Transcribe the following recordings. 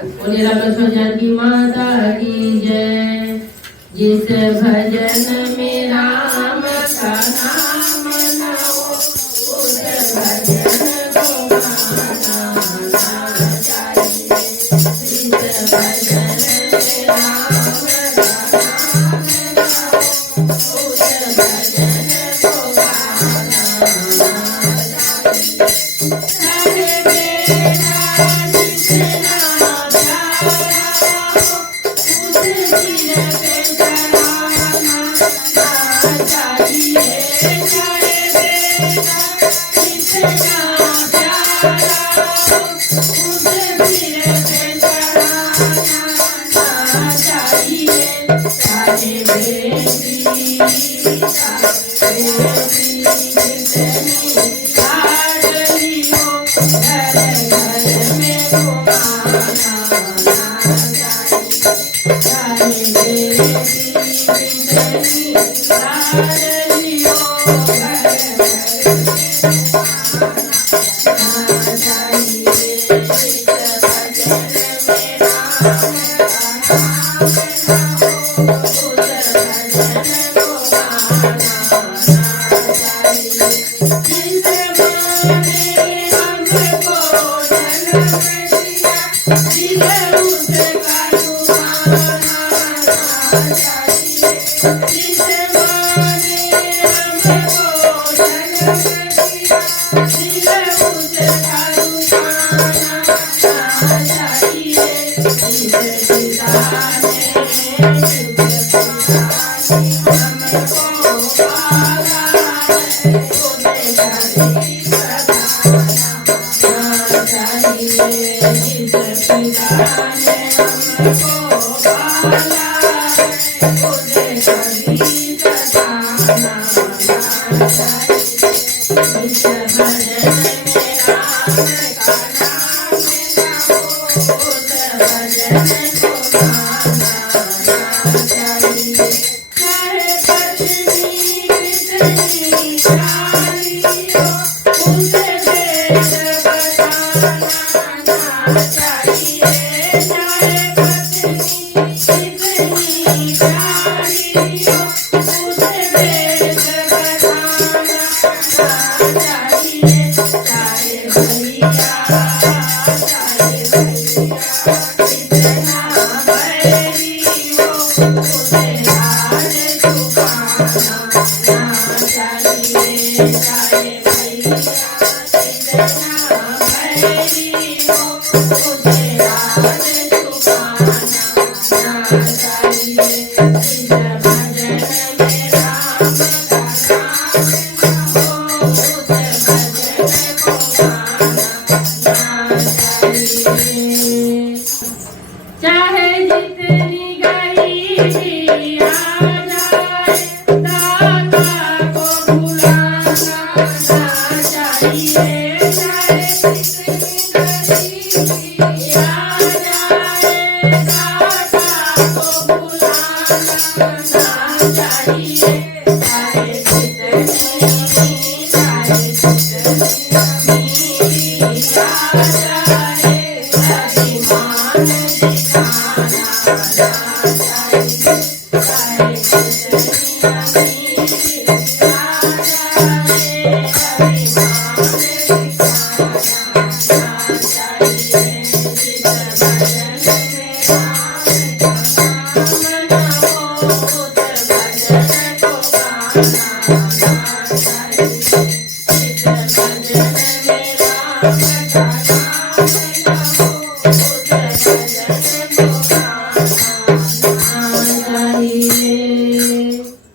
बोले राम लक्ष्मण जानकी माता की जय। जिस भजन में राम का नाम न हो उस भजन को गाना ना चाहिए। जिस भजन में राम का नाम न हो उस भजन को गाना ना चाहिए। हरे बेटा जिसना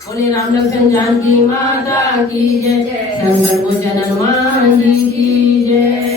बोले राम लक्ष्मण जानकी माता की जय। शंकर भोजन हनुमान जी की जय।